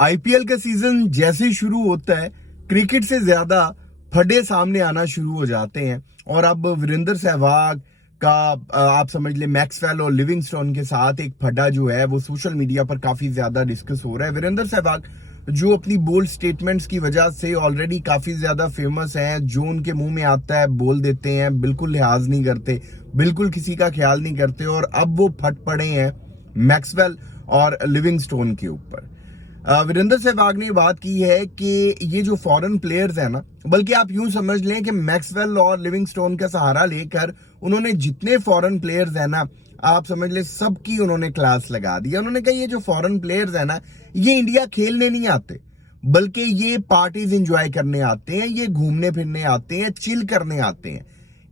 IPL का season जैसे ही शुरू होता है, क्रिकेट से ज्यादा फड्डे सामने आना शुरू हो जाते हैं। और अब वीरेंद्र सहवाग का आप समझ ले मैक्सवेल और लिविंगस्टोन के साथ एक फड्डा जो है वो सोशल मीडिया पर काफी ज्यादा डिस्कस हो रहा है। वीरेंद्र सहवाग जो अपनी बोल्ड स्टेटमेंट्स की वजह से ऑलरेडी काफी ज्यादा फेमस हैं, जो उनके मुंह में आता है बोल देते हैं, बिल्कुल लिहाज नहीं करते, बिल्कुल किसी का ख्याल नहीं करते। और अब वो फट पड़े हैं मैक्सवेल और लिविंगस्टोन के ऊपर। वीरेंद्र सहवाग ने बात की है कि ये जो फॉरेन प्लेयर्स हैं ना, बल्कि आप यूं समझ लें कि मैक्सवेल और लिविंगस्टोन का सहारा लेकर उन्होंने जितने फॉरेन प्लेयर्स हैं ना, आप समझ ले सबकी उन्होंने क्लास लगा दिया। उन्होंने कहा ये जो फॉरेन प्लेयर्स हैं ना, ये इंडिया खेलने नहीं आते, बल्कि ये पार्टीज एंजॉय करने आते हैं, ये घूमने फिरने आते हैं, चिल करने आते हैं।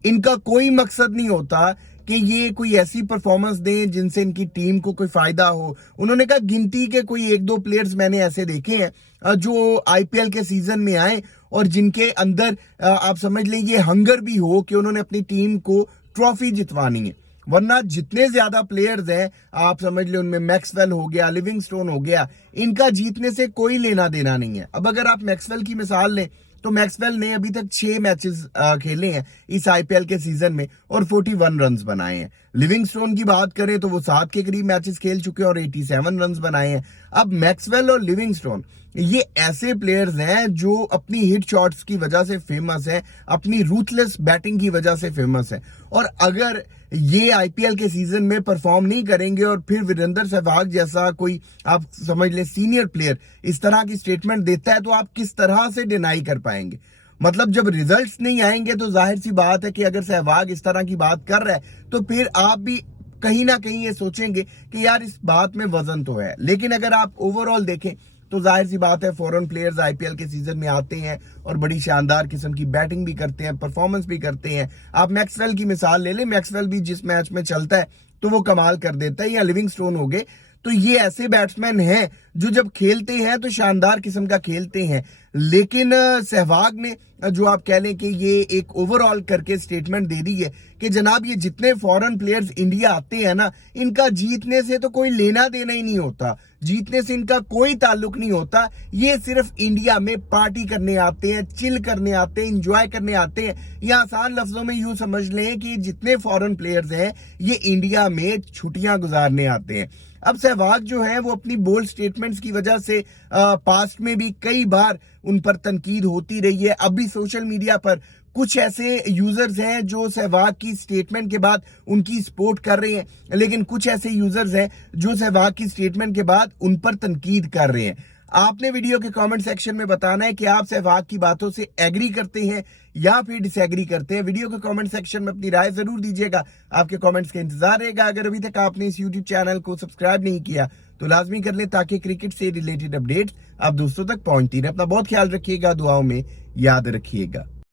इनका कोई मकसद नहीं होता कि ये कोई ऐसी परफॉर्मेंस दें जिनसे इनकी टीम को कोई फायदा हो। उन्होंने कहा गिनती के कोई एक दो प्लेयर्स मैंने ऐसे देखे हैं जो आईपीएल के सीजन में आए और जिनके अंदर आप समझ लें ये हंगर भी हो कि उन्होंने अपनी टीम को ट्रॉफी जितवानी है। वरना जितने ज्यादा प्लेयर्स हैं आप समझ ले, उनमें मैक्सवेल हो गया, लिविंगस्टोन हो गया, इनका जीतने से कोई लेना देना नहीं है। अब अगर आप मैक्सवेल की मिसाल लें तो मैक्सवेल ने अभी तक 6 मैचेस खेले हैं इस आईपीएल के सीजन में और 41 रन्स बनाए हैं। लिविंगस्टोन की बात करें तो वो 7 के करीब मैचेस खेल चुके हैं और 87 रन्स बनाए हैं। अब मैक्सवेल और लिविंगस्टोन ये ऐसे प्लेयर्स हैं जो अपनी हिट शॉट्स की वजह से फेमस है, अपनी रूथलेस बैटिंग की वजह से फेमस है। और अगर ये आईपीएल के सीजन में परफॉर्म नहीं करेंगे और फिर वीरेंद्र सहवाग जैसा कोई आप समझ ले सीनियर प्लेयर इस तरह की स्टेटमेंट देता है तो आप किस तरह से डिनाई कर पाएंगे। मतलब जब रिजल्ट्स नहीं आएंगे तो जाहिर सी बात है कि अगर सहवाग इस तरह की बात कर रहा है तो फिर आप भी कहीं ना कहीं ये सोचेंगे कि यार इस बात में वजन तो है। लेकिन अगर आप ओवरऑल देखें तो जाहिर सी बात है फॉरेन प्लेयर्स आईपीएल के सीजन में आते हैं और बड़ी शानदार किस्म की बैटिंग भी करते हैं, परफॉर्मेंस भी करते हैं। आप मैक्सवेल की मिसाल ले लें, मैक्सवेल भी जिस मैच में चलता है तो वो कमाल कर देता है। या लिविंगस्टोन हो गए, तो ये ऐसे बैट्समैन हैं जो जब खेलते हैं तो शानदार किस्म का खेलते हैं। लेकिन सहवाग ने जो आप कह लें कि ये एक ओवरऑल करके स्टेटमेंट दे दी है कि जनाब ये जितने फॉरेन प्लेयर्स इंडिया आते हैं ना, इनका जीतने से तो कोई लेना देना ही नहीं होता, जीतने से इनका कोई ताल्लुक नहीं होता। ये सिर्फ इंडिया में पार्टी करने आते हैं, चिल करने आते हैं, इंजॉय करने आते हैं। या आसान लफ्जों में यूं समझ लें कि जितने फॉरेन प्लेयर्स हैं ये इंडिया में छुट्टियां गुजारने आते हैं। अब सहवाग जो है वो अपनी बोल्ड स्टेटमेंट्स की वजह से पास्ट में भी कई बार उन पर तनकीद होती रही है। अब भी सोशल मीडिया पर कुछ ऐसे यूजर्स हैं जो सहवाग की स्टेटमेंट के बाद उनकी सपोर्ट कर रहे हैं, लेकिन कुछ ऐसे यूजर्स हैं जो सहवाग की स्टेटमेंट के बाद उन पर तनकीद कर रहे हैं। आपने वीडियो के कमेंट सेक्शन में बताना है कि आप सहवाग की बातों से एग्री करते हैं या फिर डिसएग्री करते हैं। वीडियो के कमेंट सेक्शन में अपनी राय जरूर दीजिएगा, आपके कमेंट्स का इंतजार रहेगा। अगर अभी तक आपने इस यूट्यूब चैनल को सब्सक्राइब नहीं किया तो लाजमी कर लें ताकि क्रिकेट से रिलेटेड अपडेट्स आप दोस्तों तक पहुंचती रहे। अपना बहुत ख्याल रखिएगा, दुआओं में याद रखिएगा।